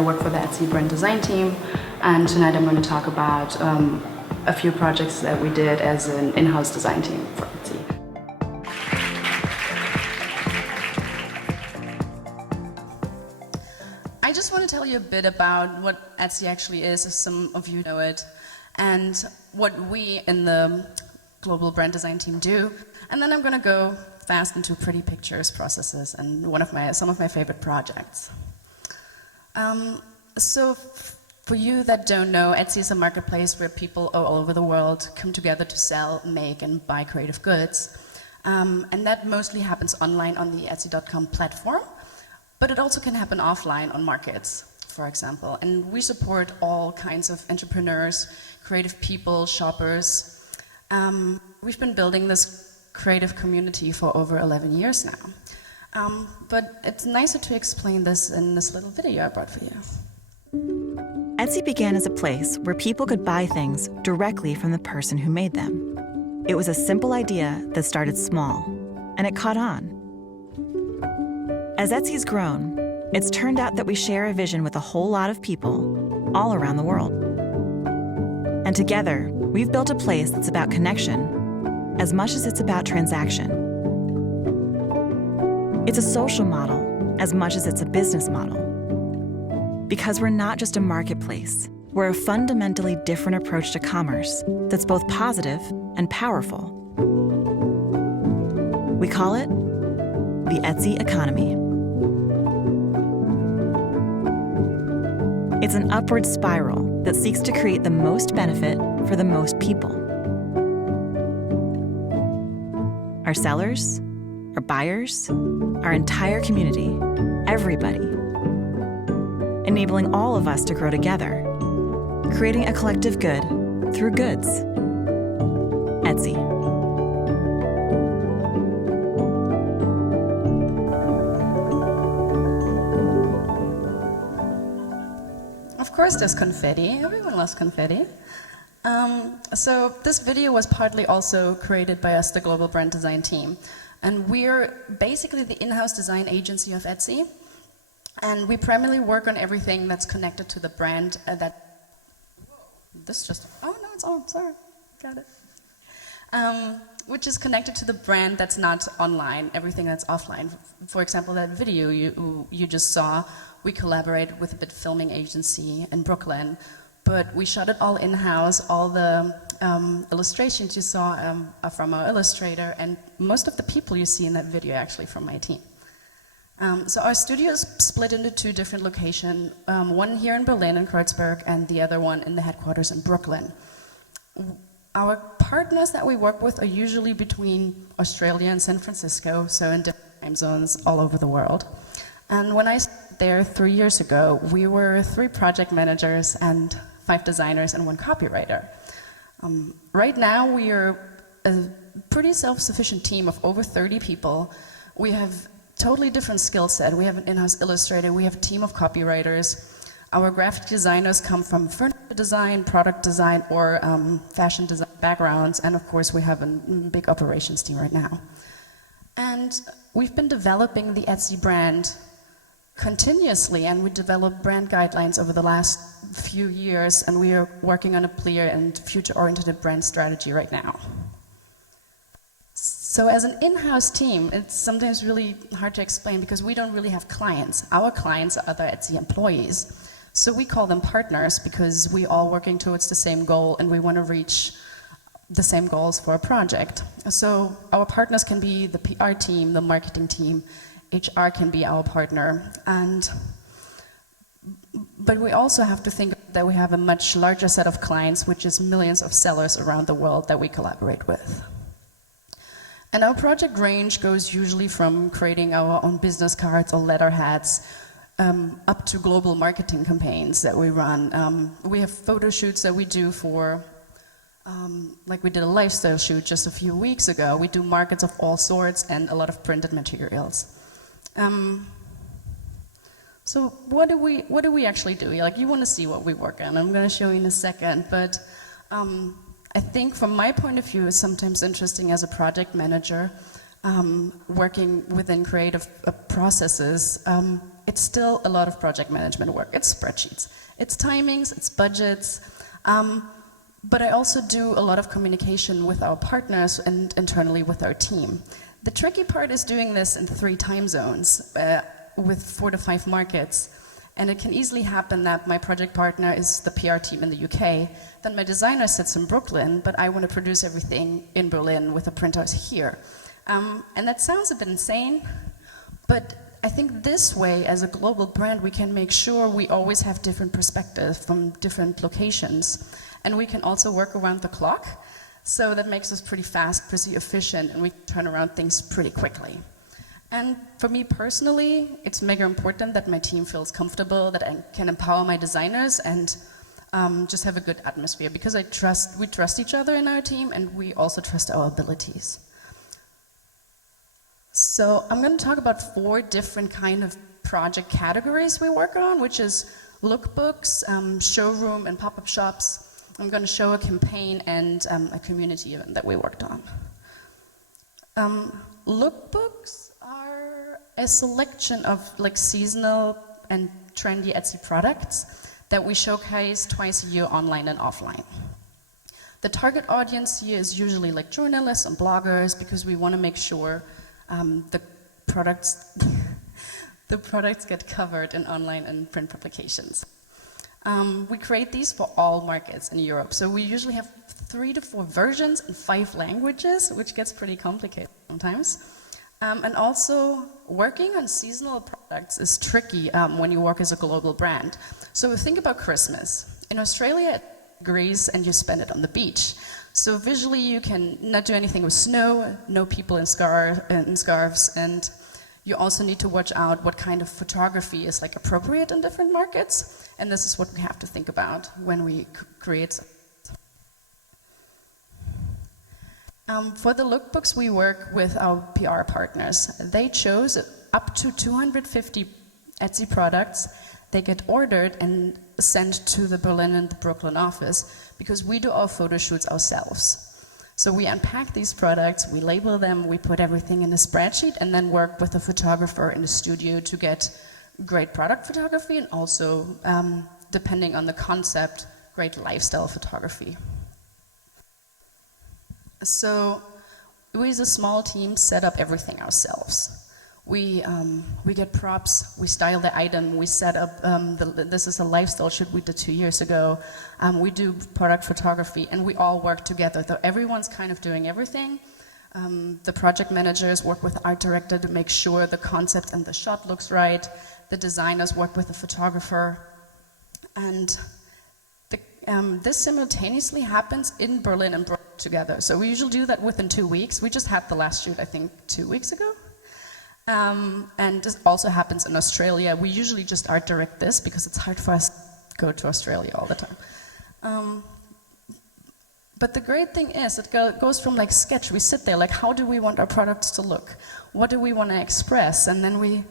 I work for the Etsy brand design team, and tonight I'm going to talk about a few projects that we did as an in-house design team for Etsy. I just want to tell you a bit about what Etsy actually is, if some of you know it, and what we in the global brand design team do, and then I'm going to go fast into pretty pictures, processes, and some of my favorite projects. So for you that don't know, Etsy is a marketplace where people all over the world come together to sell, make, and buy creative goods. And that mostly happens online on the Etsy.com platform, but it also can happen offline on markets, for example. And we support all kinds of entrepreneurs, creative people, shoppers. We've been building this creative community for over 11 years now. But it's nicer to explain this in this little video I brought for you. Etsy began as a place where people could buy things directly from the person who made them. It was a simple idea that started small, and it caught on. As Etsy's grown, it's turned out that we share a vision with a whole lot of people all around the world. And together, we've built a place that's about connection as much as it's about transaction. It's a social model as much as it's a business model. Because we're not just a marketplace, we're a fundamentally different approach to commerce that's both positive and powerful. We call it the Etsy economy. It's an upward spiral that seeks to create the most benefit for the most people. Our sellers, our buyers, our entire community, everybody. Enabling all of us to grow together, creating a collective good through goods. Etsy. Of course there's confetti. Everyone loves confetti. So this video was partly also created by us, the global brand design team. And we're basically the in-house design agency of Etsy. And we primarily work on everything that's connected to the brand oh no, it's on, sorry, got it. Which is connected to the brand that's not online, everything that's offline. For example, that video you just saw, we collaborated with a bit filming agency in Brooklyn, but we shot it all in-house. All the illustrations you saw are from our illustrator, and most of the people you see in that video are actually from my team. So our studio is split into two different locations, one here in Berlin in Kreuzberg and the other one in the headquarters in Brooklyn. Our partners that we work with are usually between Australia and San Francisco, so in different time zones all over the world. And when I started there 3 years ago, we were 3 project managers and 5 designers and 1 copywriter. Right now we are a pretty self-sufficient team of over 30 people. We have totally different skill set. We have an in-house illustrator, we have a team of copywriters. Our graphic designers come from furniture design, product design, or fashion design backgrounds, and of course we have a big operations team right now. And we've been developing the Etsy brand continuously, and we developed brand guidelines over the last few years, and we are working on a clear and future-oriented brand strategy right now. So as an in-house team, it's sometimes really hard to explain because we don't really have clients. Our clients are other Etsy employees. So we call them partners because we're all working towards the same goal and we want to reach the same goals for a project. So our partners can be the PR team, the marketing team, HR can be our partner. But we also have to think that we have a much larger set of clients, which is millions of sellers around the world that we collaborate with. And our project range goes usually from creating our own business cards or letterheads up to global marketing campaigns that we run. We have photo shoots that we do for, like we did a lifestyle shoot just a few weeks ago. We do markets of all sorts and a lot of printed materials. So what do we actually do? Like, you want to see what we work on. I'm going to show you in a second, but I think from my point of view, it's sometimes interesting as a project manager working within creative processes. it's still a lot of project management work. It's spreadsheets, it's timings, it's budgets. But I also do a lot of communication with our partners and internally with our team. The tricky part is doing this in 3 time zones with 4 to 5 markets. And it can easily happen that my project partner is the PR team in the UK, then my designer sits in Brooklyn, but I want to produce everything in Berlin with the printers here. And that sounds a bit insane, but I think this way, as a global brand, we can make sure we always have different perspectives from different locations. And we can also work around the clock, so that makes us pretty fast, pretty efficient, and we turn around things pretty quickly. And for me personally, it's mega important that my team feels comfortable, that I can empower my designers and just have a good atmosphere, because we trust each other in our team, and we also trust our abilities. So I'm going to talk about 4 different kind of project categories we work on, which is lookbooks, showroom, and pop-up shops. I'm going to show a campaign and a community event that we worked on. Lookbooks are a selection of like seasonal and trendy Etsy products that we showcase twice a year online and offline. The target audience here is usually like journalists and bloggers, because we want to make sure the products get covered in online and print publications. We create these for all markets in Europe, so we usually have 3 to 4 versions in 5 languages, which gets pretty complicated sometimes. And also, working on seasonal products is tricky when you work as a global brand. So think about Christmas. In Australia, it degrees and you spend it on the beach. So visually, you can not do anything with snow, no people in scarves, and you also need to watch out what kind of photography is like appropriate in different markets. And this is what we have to think about when we create. For the lookbooks, we work with our PR partners. They chose up to 250 Etsy products. They get ordered and sent to the Berlin and the Brooklyn office, because we do our photo shoots ourselves. So we unpack these products, we label them, we put everything in a spreadsheet, and then work with a photographer in the studio to get great product photography, and also, depending on the concept, great lifestyle photography. So we as a small team set up everything ourselves. We get props, we style the item, we set up, this is a lifestyle shoot we did 2 years ago. We do product photography, and we all work together. Though everyone's kind of doing everything. The project managers work with the art director to make sure the concept and the shot looks right. The designers work with the photographer. And this simultaneously happens in Berlin and Brooklyn together. So we usually do that within 2 weeks. We just had the last shoot, I think, 2 weeks ago. And this also happens in Australia. We usually just art direct this, because it's hard for us to go to Australia all the time. But the great thing is, it goes from like sketch. We sit there like, how do we want our products to look? What do we want to express? And then we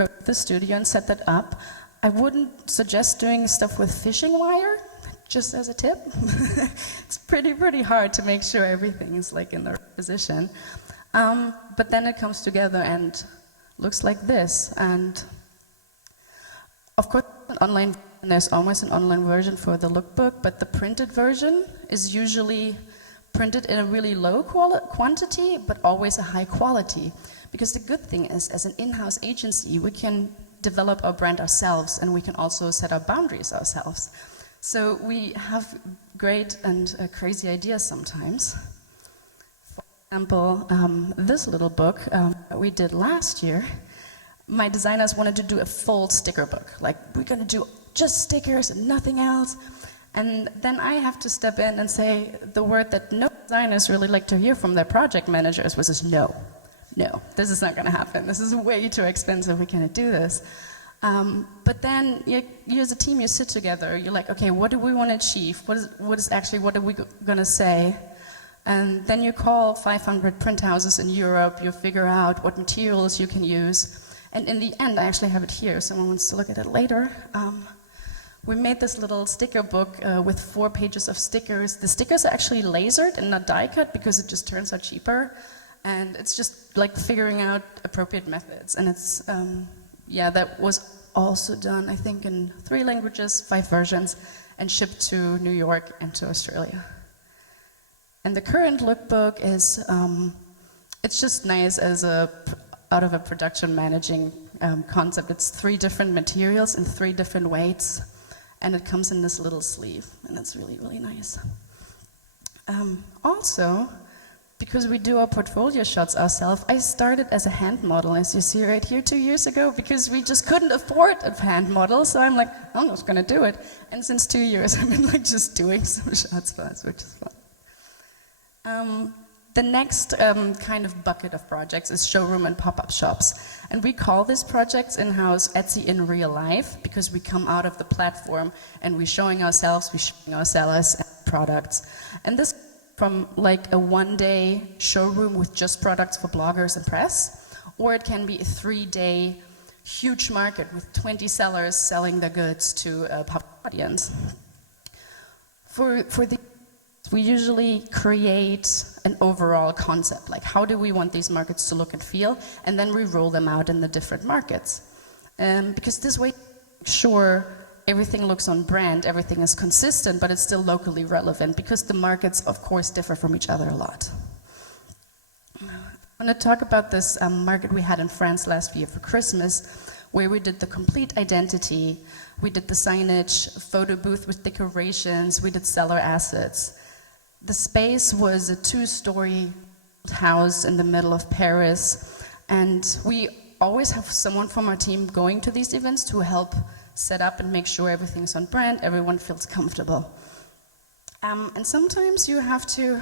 go to the studio and set that up. I wouldn't suggest doing stuff with fishing wire, just as a tip. It's pretty hard to make sure everything is like in the right position. But then it comes together and looks like this. And of course, there's always an online version for the lookbook, but the printed version is usually printed in a really low quantity, but always a high quality. Because the good thing is, as an in-house agency, we can develop our brand ourselves, and we can also set our boundaries ourselves. So we have great and crazy ideas sometimes. For example, this little book that we did last year, my designers wanted to do a full sticker book. Like, we're going to do just stickers and nothing else. And then I have to step in and say the word that no designers really like to hear from their project managers, which is no. No, this is not going to happen. This is way too expensive. We cannot do this. But then you as a team, you sit together. You're like, okay, what do we want to achieve? What are we going to say? And then you call 500 print houses in Europe. You figure out what materials you can use. And in the end, I actually have it here. If someone wants to look at it later. We made this little sticker book with 4 pages of stickers. The stickers are actually lasered and not die cut, because it just turns out cheaper. And it's just like figuring out appropriate methods. And it's yeah, that was also done, I think, in 3 languages, 5 versions, and shipped to New York and to Australia. And the current lookbook is, it's just nice as out of a production managing concept. It's 3 different materials and 3 different weights, and it comes in this little sleeve, and it's really, really nice. Also, because we do our portfolio shots ourselves, I started as a hand model, as you see right here, 2 years ago, because we just couldn't afford a hand model, so I'm like, I'm just gonna do it. And since 2 years, I've been like just doing some shots for us, which is fun. The next kind of bucket of projects is showroom and pop-up shops. And we call these projects in-house Etsy in real life, because we come out of the platform and we're showing ourselves, we're showing our sellers and products. And this from like a 1-day showroom with just products for bloggers and press, or it can be a 3-day huge market with 20 sellers selling their goods to a public audience. For the we usually create an overall concept, like how do we want these markets to look and feel, and then we roll them out in the different markets. Because this way, sure, everything looks on brand, everything is consistent, but it's still locally relevant, because the markets, of course, differ from each other a lot. I want to talk about this market we had in France last year for Christmas, where we did the complete identity, we did the signage, photo booth with decorations, we did seller assets. The space was a 2-story house in the middle of Paris, and we always have someone from our team going to these events to help set up and make sure everything's on brand, everyone feels comfortable. And sometimes you have to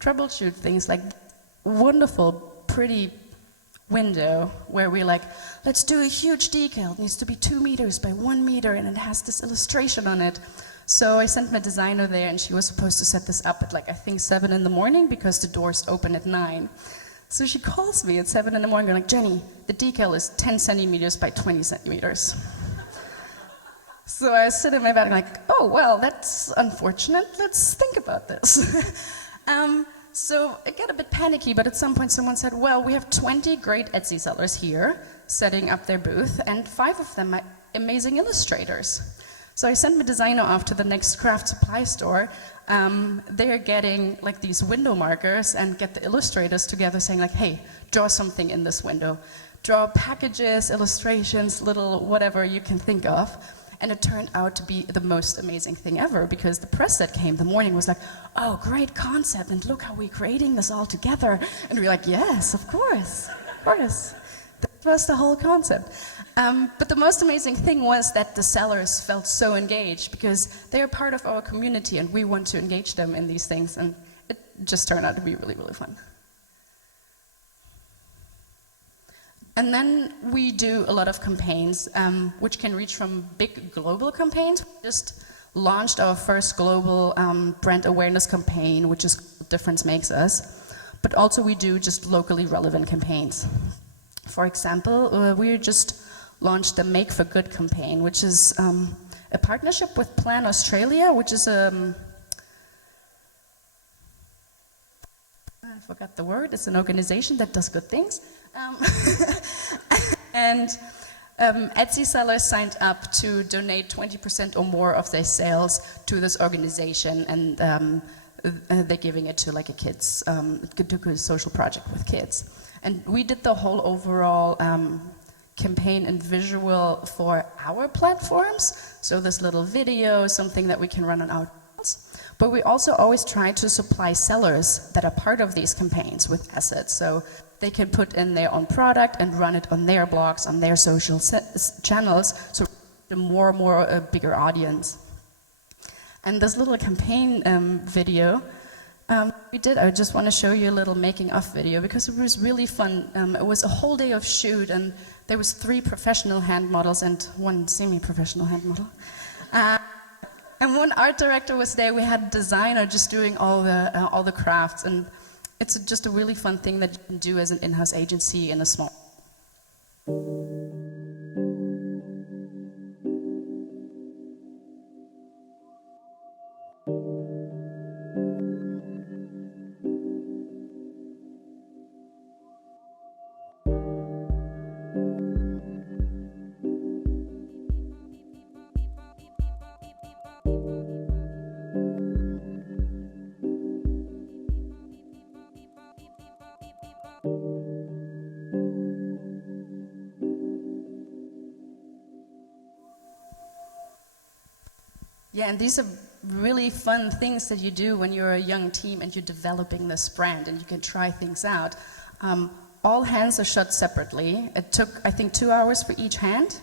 troubleshoot things like wonderful, pretty window where we're like, let's do a huge decal. It needs to be 2 meters by 1 meter, and it has this illustration on it. So I sent my designer there, and she was supposed to set this up at like, I think 7 in the morning, because the doors open at 9. So she calls me at 7 in the morning, like, Jenny, the decal is 10 centimeters by 20 centimeters. So I sit in my bed and I'm like, oh, well, that's unfortunate. Let's think about this. So I get a bit panicky, but at some point someone said, well, we have 20 great Etsy sellers here setting up their booth, and 5 of them are amazing illustrators. So I sent my designer off to the next craft supply store. They're getting like these window markers and get the illustrators together saying like, hey, draw something in this window. Draw packages, illustrations, little whatever you can think of. And it turned out to be the most amazing thing ever, because the press that came the morning was like, oh, great concept, and look how we're creating this all together. And we're like, yes, of course, of course. That was the whole concept. But the most amazing thing was that the sellers felt so engaged, because they are part of our community and we want to engage them in these things, and it just turned out to be really, really fun. And then we do a lot of campaigns, which can reach from big global campaigns. We just launched our first global brand awareness campaign, which is Difference Makes Us. But also we do just locally relevant campaigns. For example, we just launched the Make for Good campaign, which is a partnership with Plan Australia, which is I forgot the word, it's an organization that does good things. And Etsy sellers signed up to donate 20% or more of their sales to this organization, and they're giving it to like a kids, to a social project with kids. And we did the whole overall campaign and visual for our platforms, so this little video, something that we can run on our channels. But we also always try to supply sellers that are part of these campaigns with assets, so they can put in their own product and run it on their blogs, on their social channels, so a more a bigger audience. And this little campaign video we did, I just want to show you a little making of video, because it was really fun. It was a whole day of shoot, and there was 3 professional hand models and 1 semi-professional hand model. And 1 art director was there. We had a designer just doing all the crafts, and it's just a really fun thing that you can do as an in-house agency in a small. Yeah, and these are really fun things that you do when you're a young team and you're developing this brand and you can try things out. All hands are shot separately. It took, I think, 2 hours for each hand.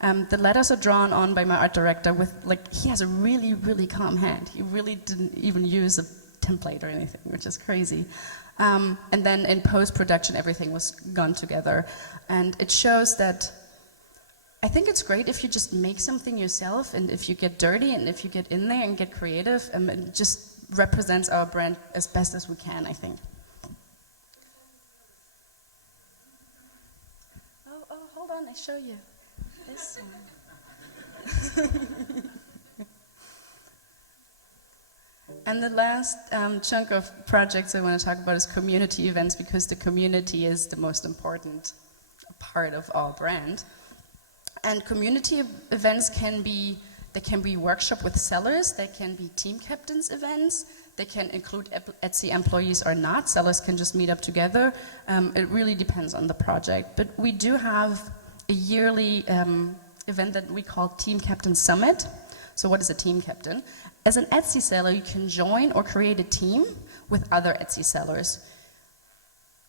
The letters are drawn on by my art director with, like, he has a really, really calm hand. He really didn't even use a template or anything, which is crazy. And then in post-production, everything was gone together. And it shows that I think it's great if you just make something yourself and if you get dirty and if you get in there and get creative, and it just represents our brand as best as we can, I think. Oh, hold on, I show you. This one. And the last chunk of projects I want to talk about is community events, because the community is the most important part of our brand. And community events can be workshop with sellers, they can be team captains events, they can include Etsy employees or not, sellers can just meet up together. It really depends on the project. But we do have a yearly event that we call Team Captain Summit. So what is a team captain? As an Etsy seller, you can join or create a team with other Etsy sellers.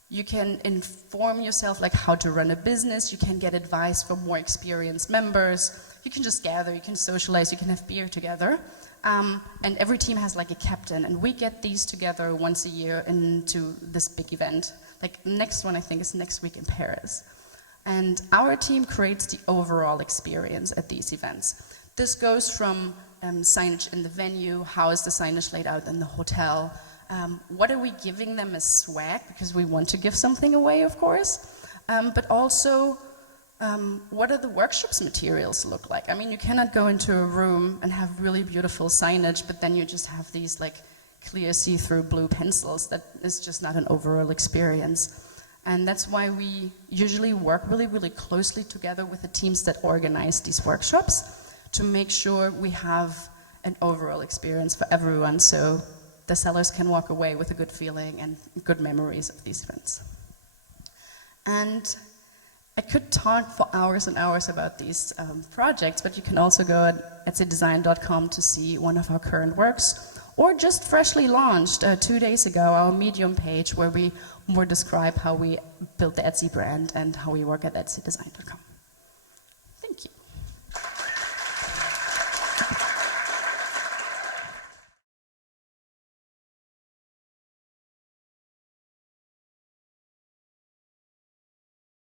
You can inform yourself like how to run a business, you can get advice from more experienced members, you can just gather, you can socialize, you can have beer together. And every team has like a captain, and we get these together once a year into this big event. Like next one I think is next week in Paris. And our team creates the overall experience at these events. This goes from signage in the venue, how is the signage laid out in the hotel, what are we giving them as swag, because we want to give something away, of course, but also what are the workshops materials look like? I mean, you cannot go into a room and have really beautiful signage, but then you just have these like clear see-through blue pencils. That is just not an overall experience. And that's why we usually work really, really closely together with the teams that organize these workshops to make sure we have an overall experience for everyone, so the sellers can walk away with a good feeling and good memories of these events. And I could talk for hours and hours about these projects, but you can also go at etsydesign.com to see one of our current works, or just freshly launched 2 days ago, our Medium page, where we more describe how we built the Etsy brand and how we work at etsydesign.com.